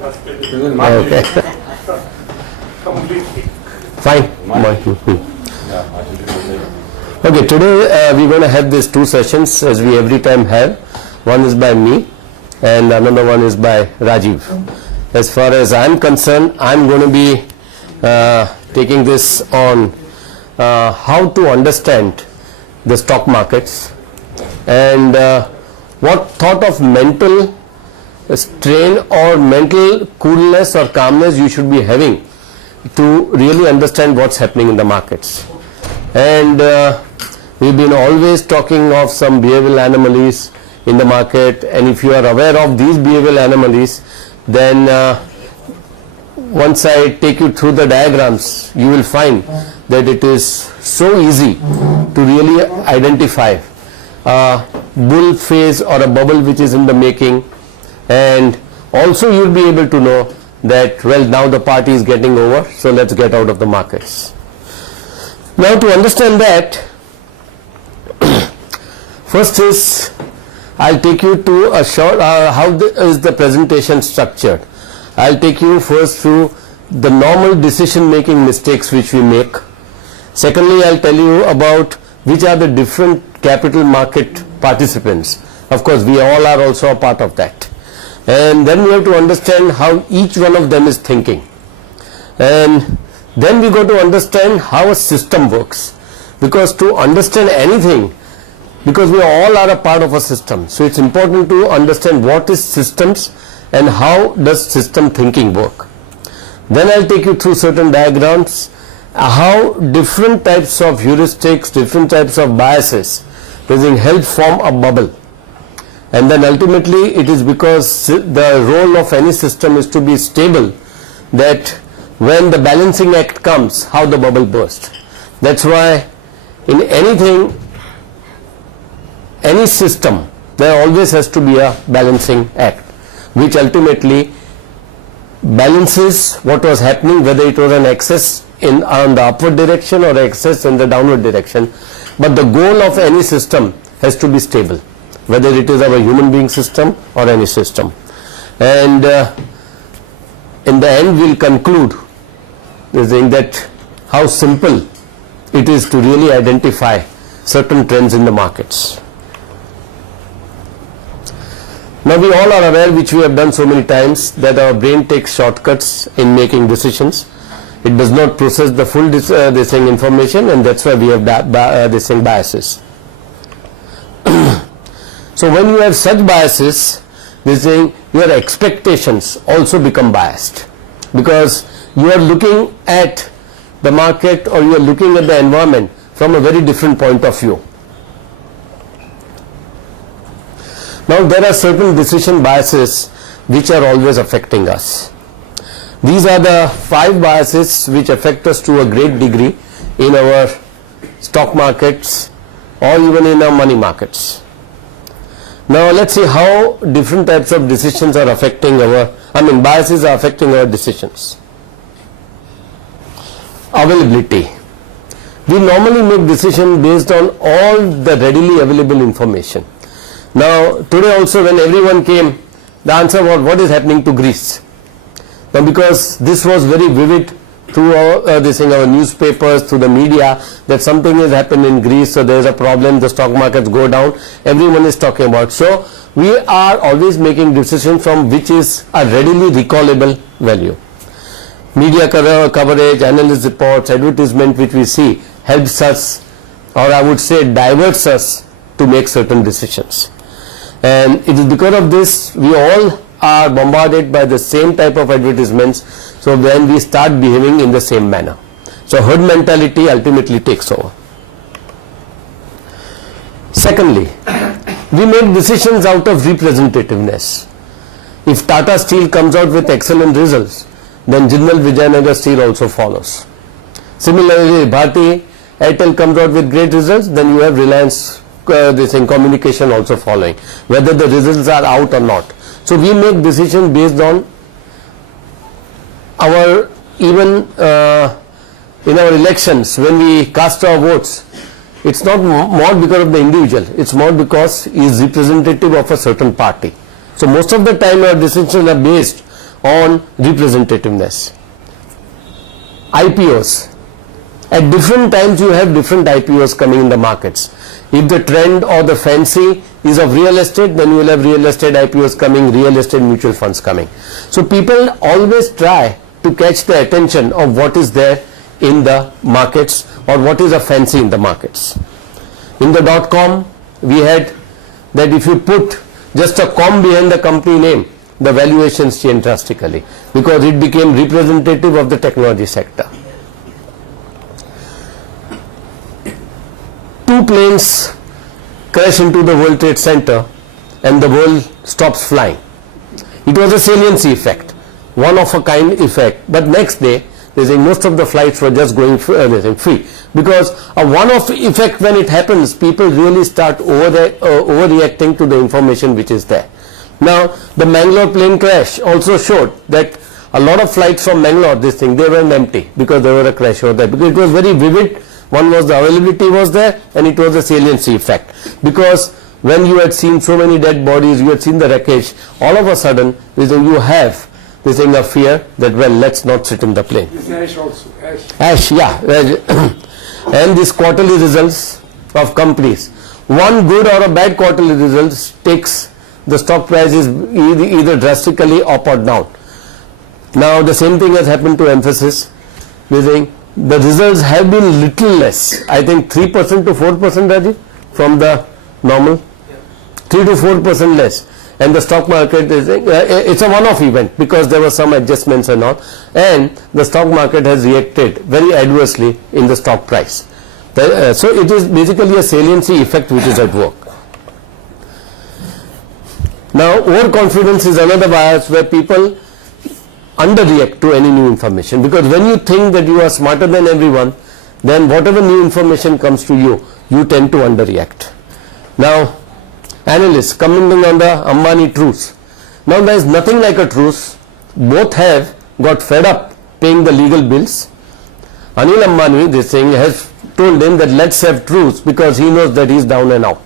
Okay. Fine. Okay, today we're going to have these two sessions as we every time have. One is by me and another one is by Rajiv. As far as I'm concerned, I'm going to be taking this on how to understand the stock markets and what thought of mental strain or mental coolness or calmness you should be having to really understand what's happening in the markets. And we've been always talking of some behavioral anomalies in the market, and if you are aware of these behavioral anomalies, then once I take you through the diagrams, you will find that it is so easy to really identify a bull phase or a bubble which is in the making, and also you'll be able to know that, well, now the party is getting over, so let's get out of the markets. Now, to understand that, first is I'll take you to a short how is the presentation structured. I'll take you first through the normal decision making mistakes which we make. Secondly, I'll tell you about which are the different capital market participants. Of course, we all are also a part of that. And then we have to understand how each one of them is thinking. And then we go to understand how a system works. Because to understand anything, because we all are a part of a system, so it's important to understand what is systems and how does system thinking work. Then I'll take you through certain diagrams, how different types of heuristics, different types of biases can help form a bubble. And then ultimately it is because the role of any system is to be stable that when the balancing act comes, how the bubble bursts. That's why in anything, any system, there always has to be a balancing act which ultimately balances what was happening, whether it was an excess on the upward direction or excess in the downward direction. But the goal of any system has to be stable, whether it is our human being system or any system. And in the end we'll conclude saying that how simple it is to really identify certain trends in the markets. Now we all are aware, which we have done so many times, that our brain takes shortcuts in making decisions. It does not process the full information, and that's why we have biases. So when you have such biases, your expectations also become biased, because you are looking at the market or you are looking at the environment from a very different point of view. Now there are certain decision biases which are always affecting us. These are the 5 biases which affect us to a great degree in our stock markets or even in our money markets. Now let's see how different types of decisions are affecting biases are affecting our decisions. Availability. We normally make decisions based on all the readily available information. Now today also when everyone came, the answer was what is happening to Greece. Now because this was very vivid through our newspapers, through the media, that something has happened in Greece, so there is a problem, the stock markets go down, everyone is talking about. So we are always making decisions from which is a readily recallable value. Media coverage, analyst reports, advertisement which we see helps us, or I would say diverts us to make certain decisions. And it is because of this we all are bombarded by the same type of advertisements, so when we start behaving in the same manner. So herd mentality ultimately takes over. Secondly, we make decisions out of representativeness. If Tata Steel comes out with excellent results, then Jindal Vijayanagar Steel also follows. Similarly, Bharti Airtel comes out with great results, then you have Reliance communication also following, whether the results are out or not. So we make decisions based on our, even in our elections, when we cast our votes, it's not more because of the individual, it's more because he is representative of a certain party. So most of the time our decisions are based on representativeness. IPOs. At different times you have different IPOs coming in the markets. If the trend or the fancy is of real estate, then you will have real estate IPOs coming, real estate mutual funds coming. So people always try to catch the attention of what is there in the markets or what is a fancy in the markets. In the .com, we had that if you put just a com behind the company name, the valuations changed drastically because it became representative of the technology sector. Two planes crash into the World Trade Center and the world stops flying. It was a saliency effect, one of a kind effect, but next day most of the flights were just going free because a one-off effect, when it happens, people really start overreacting to the information which is there. Now the Mangalore plane crash also showed that a lot of flights from Mangalore, they weren't empty because there was a crash over there, because it was very vivid. One was the availability was there, and it was a saliency effect, because when you had seen so many dead bodies, you had seen the wreckage, all of a sudden you have this thing of fear that, well, let's not sit in the plane. Ash also. Ash, yeah. And these quarterly results of companies, one good or a bad quarterly results takes the stock prices either drastically up or down. Now the same thing has happened to Emphasis. The results have been little less, I think 3% to 4%, Rajiv, from the normal, 3 to 4% less. And the stock market is, it's a one-off event because there were some adjustments and all, and the stock market has reacted very adversely in the stock price. So it is basically a saliency effect which is at work. Now overconfidence is another bias where people underreact to any new information, because when you think that you are smarter than everyone, then whatever new information comes to you, you tend to underreact. Now analysts commenting on the Ambani truce. Now there is nothing like a truce. Both have got fed up paying the legal bills. Anil Ambani, this thing, has told him that let's have truce because he knows that he is down and out.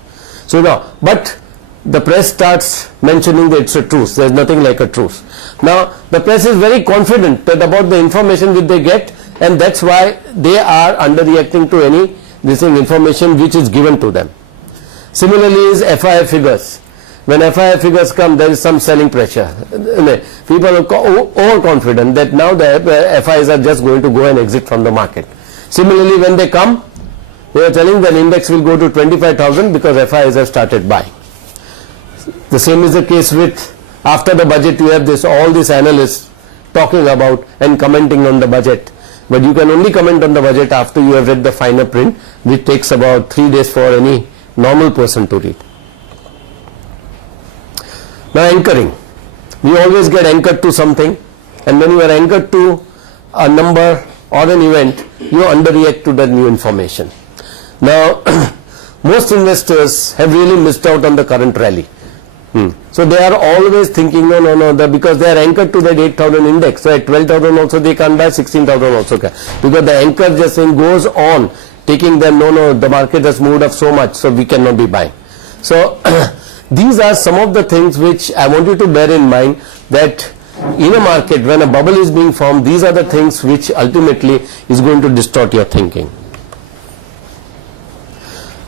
So now, but the press starts mentioning that it's a truce. There is nothing like a truce. Now the press is very confident that about the information which they get, and that's why they are underreacting to any information which is given to them. Similarly is FII figures. When FII figures come, there is some selling pressure. People are overconfident that now the FIIs are just going to go and exit from the market. Similarly, when they come, they are telling that index will go to 25,000 because FIIs have started buying. The same is the case with, after the budget, you have all these analysts talking about and commenting on the budget. But you can only comment on the budget after you have read the finer print, which takes about 3 days for any normal person to read. Now anchoring. We always get anchored to something, and when you are anchored to a number or an event, you underreact to that new information. Now most investors have really missed out on the current rally. So they are always thinking, no, because they are anchored to that 8,000 index. So at 12,000 also they can't buy, 16,000 also can. Because the anchor just goes on taking them, no, the market has moved up so much, so we cannot be buying. So these are some of the things which I want you to bear in mind, that in a market when a bubble is being formed, these are the things which ultimately is going to distort your thinking.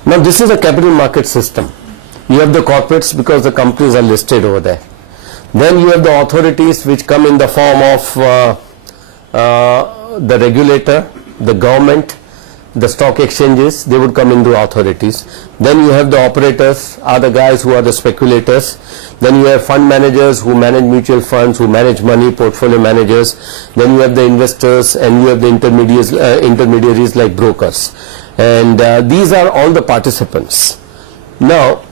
Now this is a capital market system. You have the corporates because the companies are listed over there. Then you have the authorities which come in the form of the regulator, the government, the stock exchanges, they would come into authorities. Then you have the operators, are the guys who are the speculators. Then you have fund managers who manage mutual funds, who manage money, portfolio managers. Then you have the investors, and you have the intermediaries like brokers. And these are all the participants. Now